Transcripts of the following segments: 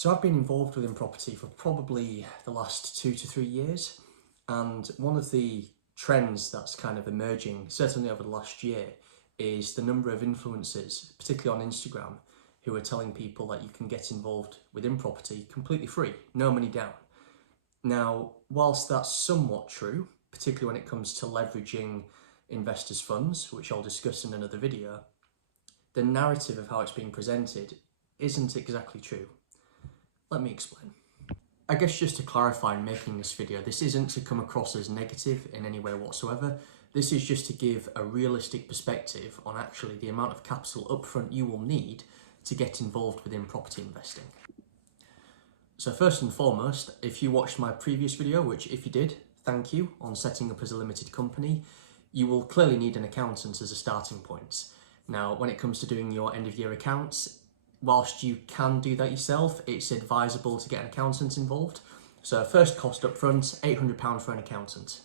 So I've been involved within property for probably the last 2 to 3 years, and one of the trends that's kind of emerging, certainly over the last year, is the number of influencers, particularly on Instagram, who are telling people that you can get involved within property completely free, no money down. Now, whilst that's somewhat true, particularly when it comes to leveraging investors' funds, which I'll discuss in another video, the narrative of how it's being presented isn't exactly true. Let me explain. I guess just to clarify in making this video, this isn't to come across as negative in any way whatsoever. This is just to give a realistic perspective on actually the amount of capital upfront you will need to get involved within property investing. So first and foremost, if you watched my previous video, which if you did, thank you, on setting up as a limited company, you will clearly need an accountant as a starting point. Now, when it comes to doing your end of year accounts, whilst you can do that yourself, it's advisable to get an accountant involved. So first cost up front, £800 for an accountant.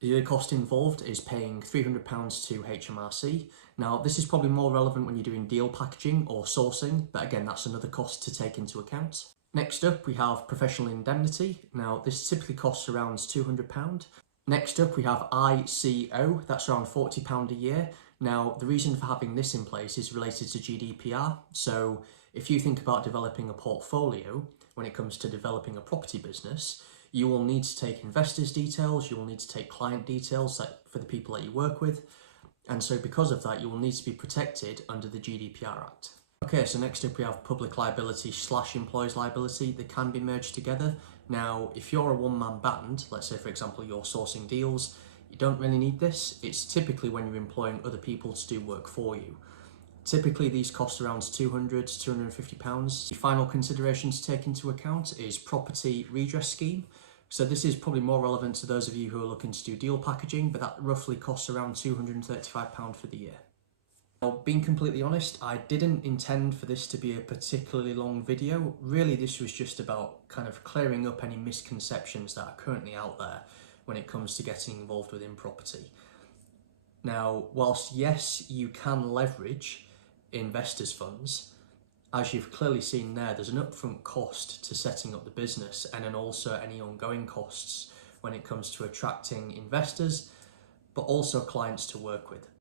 The other cost involved is paying £300 to HMRC. Now, this is probably more relevant when you're doing deal packaging or sourcing, but again, that's another cost to take into account. Next up, we have professional indemnity. Now, this typically costs around £200. Next up, we have ICO, that's around £40 a year. Now, the reason for having this in place is related to GDPR. So if you think about developing a portfolio, when it comes to developing a property business, you will need to take investors' details, you will need to take client details for the people that you work with. And so because of that, you will need to be protected under the GDPR Act. Okay, so next up we have public liability / employees liability. They can be merged together. Now, if you're a one-man band, let's say for example you're sourcing deals, you don't really need this. It's typically when you're employing other people to do work for you. Typically these cost around £200 to £250. The final consideration to take into account is property redress scheme. So this is probably more relevant to those of you who are looking to do deal packaging, but that roughly costs around £235 for the year. Now, being completely honest, I didn't intend for this to be a particularly long video. Really, this was just about kind of clearing up any misconceptions that are currently out there when it comes to getting involved within property. Now, whilst yes, you can leverage investors' funds, as you've clearly seen there's an upfront cost to setting up the business and then also any ongoing costs when it comes to attracting investors, but also clients to work with.